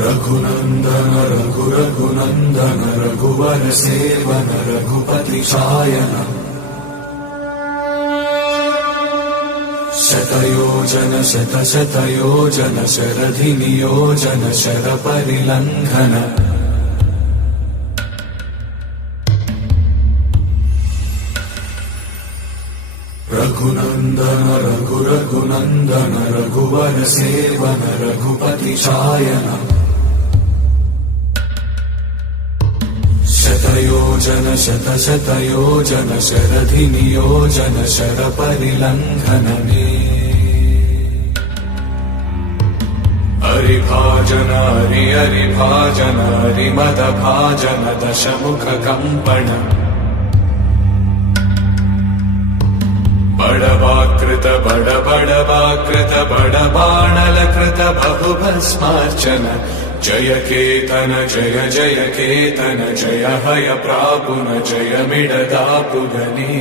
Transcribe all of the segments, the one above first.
रघुनंदन रघुरघुनंदन रघुवर seven Raghupati Shayan शतयोजन शतशतयोजन शरधि नियोजन शरपरिलंघन रघुनंदन रघुरघुनंदन रघुवर seven Raghupati Shayan शतयोजन शतशतयोजन शरधि नियोजन शरपरिलंघन हरिभाजन हरि हरिभाजन हरिमदभाजन दशमुख कंपन बड़वाकृत बड़वाकृत बड़बाणलकृत बहुभस्मार्चन जय केतन जय जय केतन जय हय प्रापुन जय मिडदापुगनी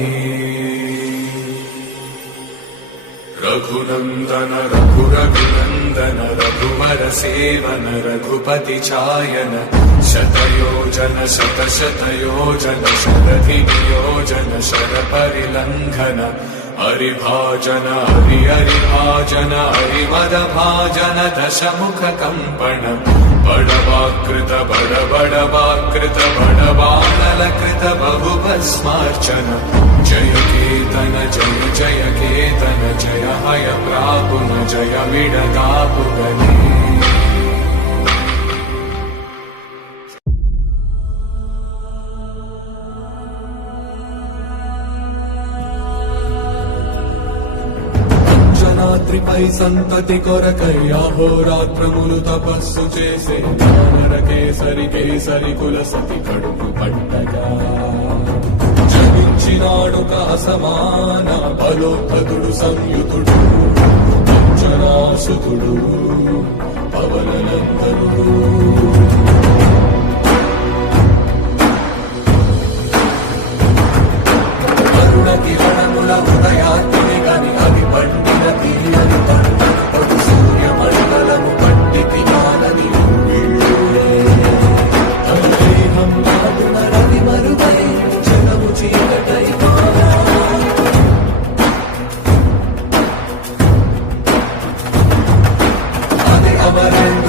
रघुनंदन रघुरघुनंदन रघुवर सेवन रघुपति चायन शतयोजन शतशतयोजन शरधि नियोजन शरपरिलंघन हरिभाजन हरि हरिभाजन हरिमदभाजन दशमुख कंपन बड़वाकृत बड़वाकृत बड़बाणलकृत बहुभस्मार्चन जय केतन जय जय केतन जय हय प्रापुन जय मिडदापुगनी రాత్రిపై సంతతి కొరకై అహోరాత్రములు తపస్సు చేసే వానర కేసరి కేసరి కుల సతి కడుపు పట్టగా జనించినాడొక అసమాన బలోద్ధతుడు సంయుతుడు అంజనాసుతుడు పవననందనుడు